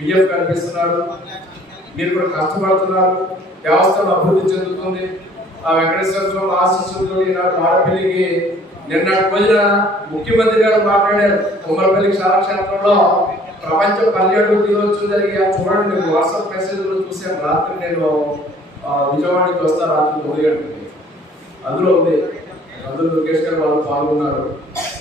బియ్యం కల్పిస్తున్నారు మీరు కూడా కష్టపడుతున్నారు. దేవస్థానం అభివృద్ధి చెందుతుంది. ఆ వెంకటేశ్వర స్వామి ఆశీస్సులతో ఈనాడు ఆడపిల్లికి నిన్నటి రోజున ముఖ్యమంత్రి గారు మాట్లాడారు. కుమ్మరపల్లి క్షేత్రంలో ప్రపంచ పర్యాటక దినోత్సవం జరిగి చూడండి వాట్సాప్ మెసేజ్లో చూసాను రాత్రి నేను విజయవాడకి వస్తా రాత్రి మూడు గంటలకి అందులో ఉంది. అందులో లోకేష్ గారు వాళ్ళు పాల్గొన్నారు.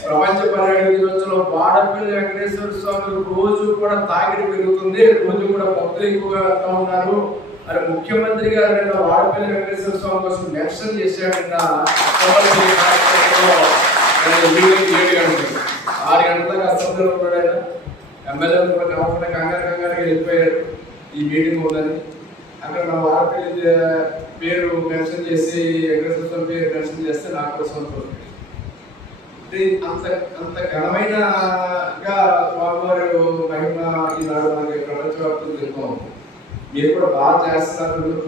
ప్రపంచ పర్యాటక దినోత్సవంలో వాడపల్లి వెంకటేశ్వర స్వామి రోజు కూడా తాకిడి పెరుగుతుంది. రోజు కూడా భక్తులు ఎక్కువగా వెళ్తా ఉన్నారు. మరి ముఖ్యమంత్రి గారు నిన్న వాడపల్లి వెంకటేశ్వర స్వామి కోసం మెన్షన్ చేశాడు నిన్న ఏడు ఆరు గంటలకు అసెంబ్లీలో ఉన్నాడు ఆయన ఎమ్మెల్యే కూడా కాకుండా కంగారు కంగారుగా వెళ్ళిపోయారు. ఈ మీటింగ్ ఉందని అక్కడ నా వాడపల్లి పేరు మెన్షన్ చేసి వెంకటేశ్వర స్వామి పేరు మెన్షన్ చేస్తే నాకు కోసం అంత అంత ఘనమైనగా స్వామివారు మహిమ ఈనాడు మనకి ప్రపంచవ్యాప్తం తెలుపు మీరు కూడా బాగా చేస్తారు మీరు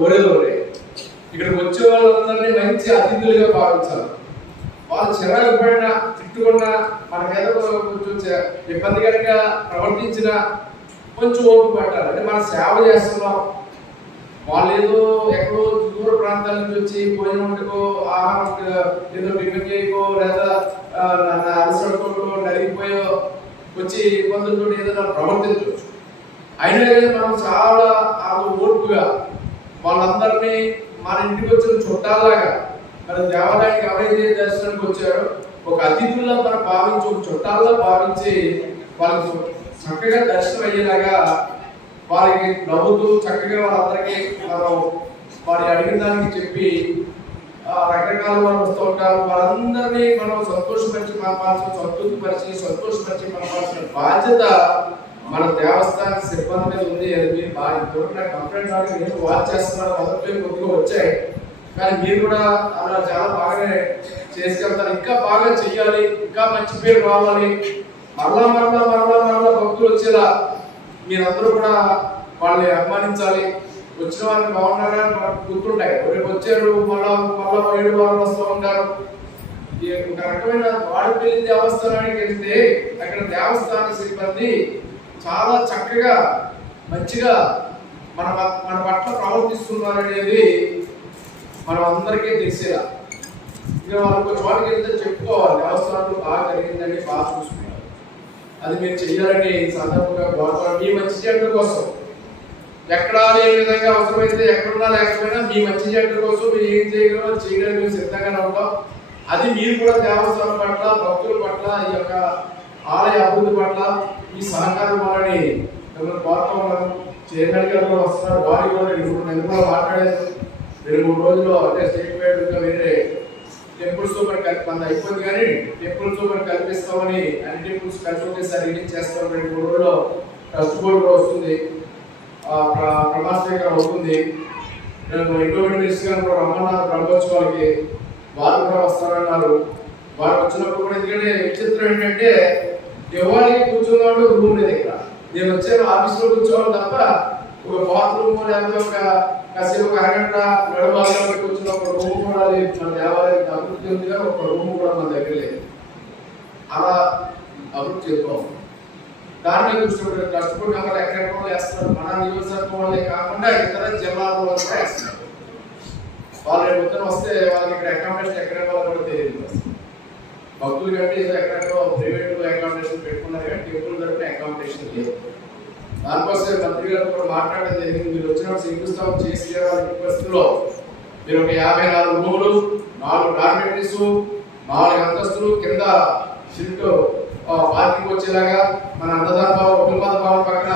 ఇక్కడికి వచ్చే వాళ్ళందరినీ మంచి అతిథులుగా భావించాలి వాళ్ళు చిరాకు పడినా తిట్టుకున్నా మన మీద కొంచెం ఇబ్బందికరంగా ప్రవర్తించిన కొంచెం ఓపిక పట్టాలి. అంటే మనం సేవ చేస్తున్నాం. వాళ్ళు ఏదో ఎక్కడో దూర ప్రాంతాల నుంచి వచ్చి భోజనం వండుకో ఆహారం ఏదో టిఫిన్ చేయకో లేదా అలసడుకోకో నలిగిపోయో వచ్చి ఇబ్బందులతో ఏదైనా ప్రవర్తించవచ్చు అయినా కానీ మనం చాలా ఆమె ఓర్పుగా వాళ్ళందరినీ మన ఇంటికి వచ్చిన చుట్టాలాగా మరి దేవాలయానికి ఎవరైతే దర్శనానికి వచ్చారో ఒక అతిథుల్లో మనం భావించి ఒక చుట్టాల్లో భావించి వాళ్ళకి చక్కగా దర్శనం అయ్యేలాగా వారికి నవ్వుతూ చక్కగా వాళ్ళందరికీ మనం వారి అడిగిన దానికి చెప్పి ఆ, రకరకాల వాళ్ళు వస్తూ ఉంటారు. వారందరినీ మనం సంతోషపరిచి పంపాల్సిన సంతృప్తిపరిచి సంతోషపరిచి పంపాల్సిన బాధ్యత మన దేవస్థాన సిబ్బంది మీద ఉంది. అది మీరు బాగా ఇంతవరకు నాకు కంప్లైంట్ రావడం నేను వాచ్ చేస్తున్నాను. మొదటి కొద్దిగా వచ్చాయి. కానీ మీరు కూడా అలా చాలా బాగానే చేసుకెళ్తారు ఇంకా బాగా చెయ్యాలి. ఇంకా మంచి పేరు రావాలి. మరలా మరలా మరలా మరలా భక్తులు వచ్చేలా మీరందరూ కూడా వాళ్ళని అభిమానించాలి. వచ్చిన వాళ్ళని బాగున్నారా అని మనకు గుర్తుంటాయి. రేపు వచ్చారు మళ్ళా మళ్ళా ఏడు వారం వస్తూ ఉంటారు. ఈ ఒక రకమైన వాడిపోయిన దేవస్థానానికి వెళ్తే అక్కడ దేవస్థాన సిబ్బంది చాలా చక్కగా మంచిగా మన మన పట్ల ప్రవర్తిస్తున్నారు అనేది మనం అందరికీ తెలిసేలా. ఇక వాళ్ళకి ఒక వెళ్తే చెప్పుకోవాలి. దేవస్థానంలో బాగా జరిగిందని బాగా చూసుకుంటారు. అది మీరు చెయ్యాలని ఈ సందర్భంగా కోరుకోవాలి మీ మంచి చెడ్డ కోసం. ఎక్కడా లేని విధంగా అవసరమైతే ఎక్కడున్నా లేకపోయినా మీ మంచి చెడ్డ కోసం మీరు ఏం చేయగలరో చేయడానికి మేము సిద్ధంగానే ఉంటాం అది మీరు కూడా దేవస్థానం పట్ల భక్తుల పట్ల ఈ యొక్క ఆలయ అభివృద్ధి పట్ల ఈ సహకారం వాళ్ళని మిమ్మల్ని కోరుతా ఉన్నాను. చైర్మన్ గారు కూడా వస్తున్నారు. వారి కూడా ఇప్పుడు నేను కూడా మాట్లాడేది. రెండు మూడు రోజుల్లో అంటే స్టేట్ వైడ్ ఇంకా వేరే టెంపుల్స్తో మరి కలిపి మన అయిపోయింది కానీ టెంపుల్స్తో మరి కల్పిస్తామని అన్ని టెంపుల్స్ కలిసి ఒకేసారి రిలీజ్ చేస్తాం. రెండు మూడు రోజుల్లో ట్రస్ట్ బోర్డు కూడా వస్తుంది. ఆ, ప్ర- ప్రమాణ స్వీకారం అవుతుంది. నేను ఎండోమెంట్ మినిస్టర్ గారు కూడా రమ్మన్నారు బ్రహ్మోత్సవాలకి వారు కూడా వస్తారన్నారు. వారు వచ్చినప్పుడు కూడా ఎందుకంటే విచిత్రం ఏంటంటే ఎవరికి కూర్చున్నాడు రూమ్ లేదు ఇక్కడ నేను వచ్చే ఆఫీస్లో కూర్చోవాలి తప్ప ఒక బాత్రూమ్ లేకపోతే ఒక కాసేపు ఒక అరగంట నడుమాలలో కూర్చున్న ఒక రూమ్ కూడా లేదు. మన దేవాలయానికి అభివృద్ధి ఉంది కానీ ఒక రూమ్ కూడా మన దగ్గర లేదు. అలా అభివృద్ధి చేసుకోవాలి దాన్ని మీద కష్టపడి నెంబర్ ఎక్కడెక్కడ వేస్తున్నారు మన నియోజకవర్గం వాళ్ళే కాకుండా ఇతర జిల్లాల వాళ్ళు కూడా వేస్తున్నారు వాళ్ళు రేపు ఉత్తరం వస్తే వాళ్ళకి ఇక్కడ అకామిడేషన్ ఎక్కడ వాళ్ళకి కూడా తెలియదు భక్తులు కంటే ఏదో ఎక్కడెక్కడో ప్రైవేట్ అకామిడేషన్ పెట్టుకున్నారు కానీ టెంపుల్ తరపున అకామిడేషన్ లేదు. దానికోసం మంత్రి గారు కూడా మాట్లాడడం జరిగింది. మీరు వచ్చినప్పుడు శంకుస్థాపన చేసి పరిస్థితుల్లో మీరు ఒక యాభై నాలుగు భూములు నాలుగు డార్మెంటరీస్ నాలుగు అంతస్తులు కింద షిఫ్ట్ పార్కింగ్ వచ్చేలాగా మన అన్నదాన భవన్ ఉపమాన భవన్ పక్కన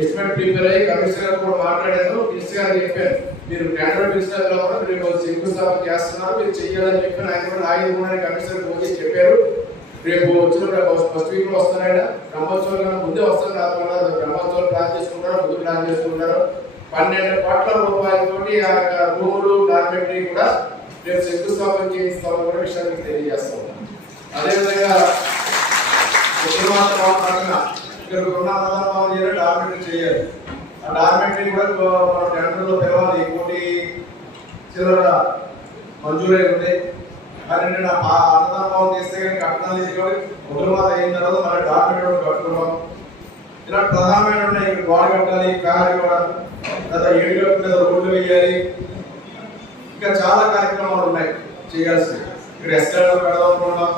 ఎస్టిమేట్ ప్రిపేర్ అయ్యి కమిషనర్ గారు కూడా మాట్లాడారు. మినిస్టర్ గారు చెప్పారు మీరు టెండర్ మినిస్టర్ కూడా మీరు శంకుస్థాపన చేస్తున్నారు మీరు చెయ్యాలని చెప్పి ఆయన కూడా ఆయన కూడా కమిషనర్ ఫోన్ చెప్పారు. రేపు వచ్చిన ఫస్ట్ వీక్లో వస్తున్నాయన బ్రహ్మోత్సవం కన్నా ముందే వస్తాను కాకుండా బ్రహ్మోత్సవం ప్లాన్ చేసుకుంటారు ముందు ప్లాన్ చేసుకుంటారు పన్నెండు కోట్ల రూపాయలతోటి ఆ యొక్క రూములు డార్మెంటరీ కూడా రేపు శంకుస్థాపన చేయిస్తామని కూడా విషయాన్ని తెలియజేస్తా అదేవిధంగా ఇక్కడ ఉన్న చేయాలి డార్మెంటరీ చేయాలి. ఆ డార్మెంటరీ కూడా మన టెండర్లో పిలవాలి కోటి చిల్లర మంజూరై ఉంది. మరి నేను అన్నదాన భావం చేస్తే కానీ కట్నాలు ఇది ఉగ్రవాద అయిన తర్వాత మరి డాక్యుమెంట్ కట్టుకున్నాం ఇలా ప్రధానమైన ఉన్నాయి ఇక్కడ గోడ కట్టాలి కారు కూడా లేదా ఏడు గట్టు రోడ్లు వేయాలి. ఇంకా చాలా కార్యక్రమాలు ఉన్నాయి చేయాల్సి. ఇక్కడ ఎస్కలేటర్ పెడదాం అనుకుంటున్నాం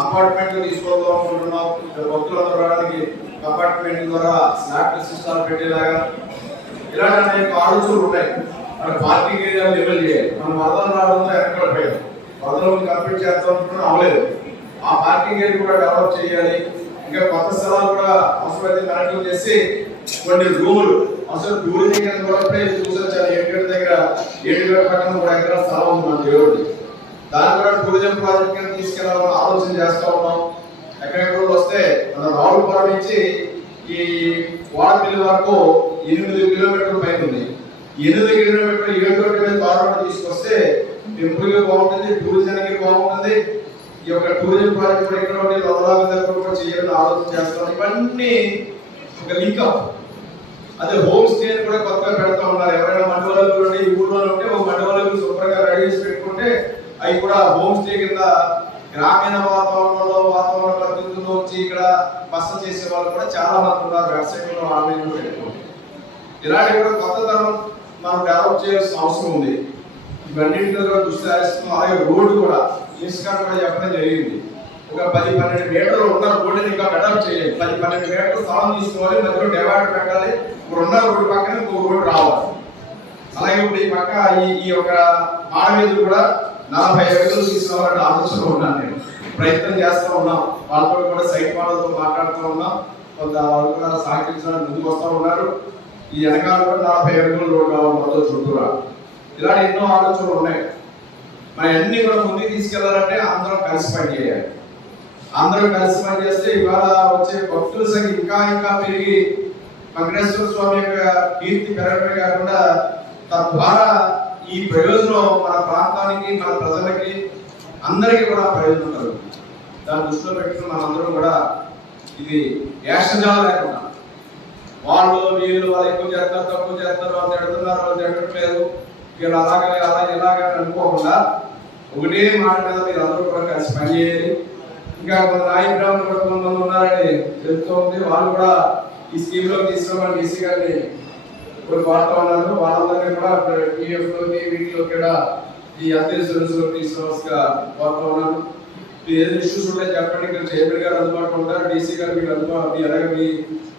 అపార్ట్మెంట్ తీసుకొద్దాం అనుకుంటున్నాం. ఇక్కడ భక్తులందరూ రావడానికి కంపార్ట్మెంట్ ద్వారా స్లాబ్ సిస్టమ్ పెట్టేలాగా. ఇలాంటి అనేక ఆలోచనలు ఉన్నాయి. మన పార్కింగ్ ఏరియా లెవెల్ చేయాలి. మనం వరదలు రావడంతో ఎక్కడ పోయాం? వరదలు కంప్లీట్ చేస్తాం అనుకున్నా అవ్వలేదు. ఆ పార్కింగ్ ఏరియా కూడా డెవలప్ చేయాలి. ఇంకా కొత్త స్థలాలు కూడా అవసరమైతే కనెక్ట్ చేసి కొన్ని రూములు అసలు టూరిజం కింద కూడా ఇప్పుడే చూసొచ్చాను. దగ్గర ఏడుగడ్డ పక్కన కూడా ఎక్కడ స్థలం ఉంది మన దేవుడికి దాన్ని కూడా టూరిజం ప్రాజెక్ట్ కింద తీసుకెళ్ళాలని ఆలోచన చేస్తా ఉన్నాం. ఎక్కడెక్కడ వస్తే మన రావులపురం నుంచి ఈ వాడపల్లి వరకు ఎనిమిది కిలోమీటర్ల పైన ఉంది. ఎనిమిది కిలోమీటర్లు ఏడు రోడ్డు మీద గవర్నమెంట్ తీసుకొస్తే టెంపుల్ బాగుంటుంది టూరిజానికి బాగుంటుంది. ఈ యొక్క టూరిజం ప్రాజెక్ట్ కూడా ఇక్కడ దగ్గర కూడా చేయాలని ఆలోచన చేస్తాం ఇవన్నీ ఒక లింకప్ అదే హోమ్ స్టే కూడా కొత్తగా పెడతా ఉన్నారు. ఎవరైనా మండవాళ్ళు ఉంటే ఈ ఊర్లో ఉంటే ఒక మండవాళ్ళు శుభ్రంగా రెడీ చేసి పెట్టుకుంటే అవి కూడా హోమ్ స్టే కింద గ్రామీణ వాతావరణంలో వాతావరణ పరిస్థితుల్లో వచ్చి ఇక్కడ బస చేసే వాళ్ళు కూడా చాలా మంది ఉన్నారు. వ్యవసాయంలో ఆన్లైన్లో పెట్టుకుంటే ఇలాంటి కూడా కొత్త తరం మనం డెవలప్ చేయాల్సిన అవసరం ఉంది. ఇవన్నింటిలో కూడా దృష్టి సారిస్తున్నాం అలాగే రోడ్డు కూడా ఇన్స్కాన్ కూడా చెప్పడం జరిగింది. ఒక పది పన్నెండు మీటర్లు ఉన్న రోడ్డుని ఇంకా డెవలప్ చేయాలి. పది పన్నెండు మీటర్లు స్థలం తీసుకోవాలి మధ్యలో డివైడర్ పెట్టాలి. ఇప్పుడు ఉన్న రోడ్డు పక్కన ఇంకో రోడ్డు రావాలి. అలాగే ఇప్పుడు ఈ పక్క ఈ ఈ యొక్క మాడవీధి కూడా నలభై అడుగులు తీసుకోవాలంటే ఆలోచన ఉన్నాను నేను. ప్రయత్నం చేస్తూ ఉన్నాం. వాళ్ళతో కూడా సైట్ వాళ్ళతో మాట్లాడుతూ ఉన్నాం. కొంత వాళ్ళు కూడా సహకరించడానికి ముందుకు వస్తూ ఉన్నారు. ఈ వెనకాల కూడా నలభై అడుగులు రోడ్డు కావాలి మొదలు చుట్టూరా. ఇలాంటి ఎన్నో ఆలోచనలు ఉన్నాయి. మరి అన్ని కూడా ముందుకు తీసుకెళ్ళాలంటే అందరం కలిసి పనిచేయాలి. అందరూ కలిసి పనిచేస్తే ఇవాళ వచ్చే భక్తుల సంఖ్య ఇంకా ఇంకా పెరిగి వెంకటేశ్వర స్వామి యొక్క కీర్తి పెరగడమే కాకుండా తద్వారా ఈ ప్రయోజనం మన ప్రాంతానికి మన ప్రజలకి అందరికీ కూడా ప్రయోజనం కలుగుతుంది. దాన్ని దృష్టిలో పెట్టుకుని మనందరం కూడా ఇది యాక్షజాలం లేకుండా వాళ్ళు వీళ్ళు వాళ్ళు ఎక్కువ చేస్తారు తక్కువ చేస్తారు వాళ్ళు తిడుతున్నారు వాళ్ళు తిట్టట్లేదు వీళ్ళు అలాగా అలా ఇలాగా అనుకోకుండా ఒకటే మాట మీద మీరు అందరూ కూడా కలిసి పనిచేయాలి ఇంకా కొంత నాయక బ్రాహ్మణులు కూడా కొంతమంది ఉన్నారని చెప్తూ ఉంది. వాళ్ళు కూడా ఈ స్కీమ్లో తీసుకోమని డీసీ గారిని ఇప్పుడు వాడుతూ ఉన్నారు. వాళ్ళందరినీ కూడా పిఎఫ్లోకి వీటిలో కూడా ఈ హెల్త్ ఇన్సూరెన్స్లో తీసుకోవాల్సిగా కోరుతూ ఉన్నాను ఏదైనా ఇష్యూస్ ఉంటే చెప్పండి. ఇక్కడ చైర్మన్ గారు అందుబాటులో ఉంటారు. డీసీ గారు మీకు అందుబాటు మీ అలాగే మీ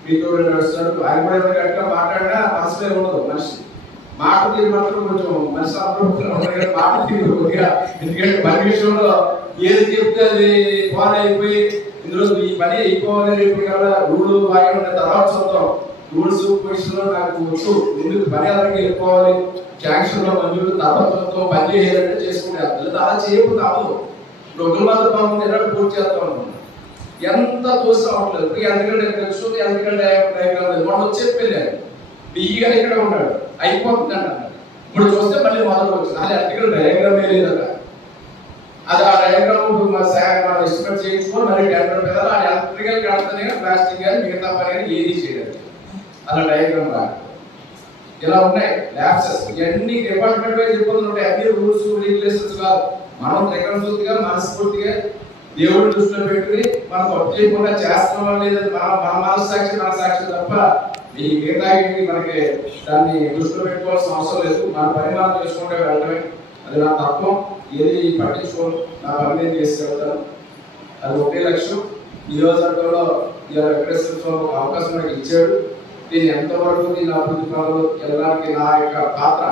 మీతో నడుస్తాడు ఆయన కూడా ఏమైనా మాట్లాడినా మనసులో ఉండదు మనిషి. మాకు తీరు మాత్రం కొంచెం మనిషి అప్రమత్తంగా మాట తీరు కొద్దిగా ఎందుకంటే పని విషయంలో ఏది చెప్తే అది ఫాలో అయిపోయి ఇందులో ఈ పని అయిపోవాలి రేపు కదా రూల్ బాగా ఉండే తర్వాత చూద్దాం రూల్స్ పొజిషన్లో నాకు వచ్చు ఎందుకు పని అలాగే వెళ్ళిపోవాలి శాంక్షన్లో మంజూరు తర్వాత పని చేయాలంటే చేసుకునే లేదా అలా చేయకుండా అవ్వదు ఇప్పుడు మాత్రం బాగుంది ఎలా పూర్తి చేస్తాం అనుకుంటున్నాం ఎంత చూసి ఉండలేదు ఎందుకంటే తెలుసు ఎందుకంటే డయాగ్రామ్ లేదు బిఈ గారు ఇక్కడ ఉన్నాడు అయిపోతుంది అన్నాడు ఇప్పుడు చూస్తే మళ్ళీ మొదలు అది ఆర్టికల్ డయాగ్రామే లేదు అక్కడ అది ఆ డయాగ్రామ్ మా సార్ మనం ఎస్టిమేట్ చేయించుకొని మరి టెండర్ మీద ఆ ఎలక్ట్రికల్ కడతనే ప్లాస్టిక్ కానీ మిగతా పని కానీ ఏది చేయలేదు. అలా డయాగ్రామ్ రా ఇలా ఉన్నాయి. ల్యాబ్సెస్ ఇవన్నీ డిపార్ట్మెంట్ వైజ్ ఇబ్బందులు ఉంటాయి. అన్ని రూల్స్ రెగ్యులేషన్స్ కాదు. మనం దగ్గర మనస్ఫూర్తిగా దేవుడి దృష్టిలో పెట్టుకుని మనం తప్పు చేయకుండా చేస్తున్నాం లేదని మన మన మనస్సాక్షి మన సాక్షి తప్ప ఈ కేటాయింపు మనకి దాన్ని దృష్టిలో పెట్టుకోవాల్సిన అవసరం లేదు. మన పరిమాణం చేసుకుంటే వెళ్ళడమే అది నా తత్వం. ఏది పట్టించుకోను నా పని నేను చేసుకెళ్తాను అది ఒకే లక్ష్యం. ఈ నియోజకవర్గంలో ఇలా వెంకటేశ్వర స్వామి ఒక అవకాశం నాకు ఇచ్చాడు. దీన్ని ఎంతవరకు దీని అభివృద్ధి పనులు వెళ్ళడానికి నా యొక్క పాత్ర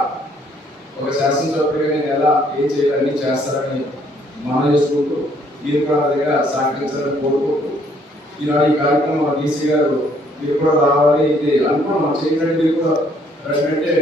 ఒక శాసనసభ్యుడిగా నేను ఎలా ఏం చేయాలని చేస్తారని మనం చేసుకుంటూ మీరు కూడా నా దగ్గర సహకరించాలని కోరుకుంటూ ఈనాడు ఈ కార్యక్రమం డీసీ గారు మీరు కూడా రావాలి. ఇది అనుకున్నాం చేయకండి మీరు కూడా అంటే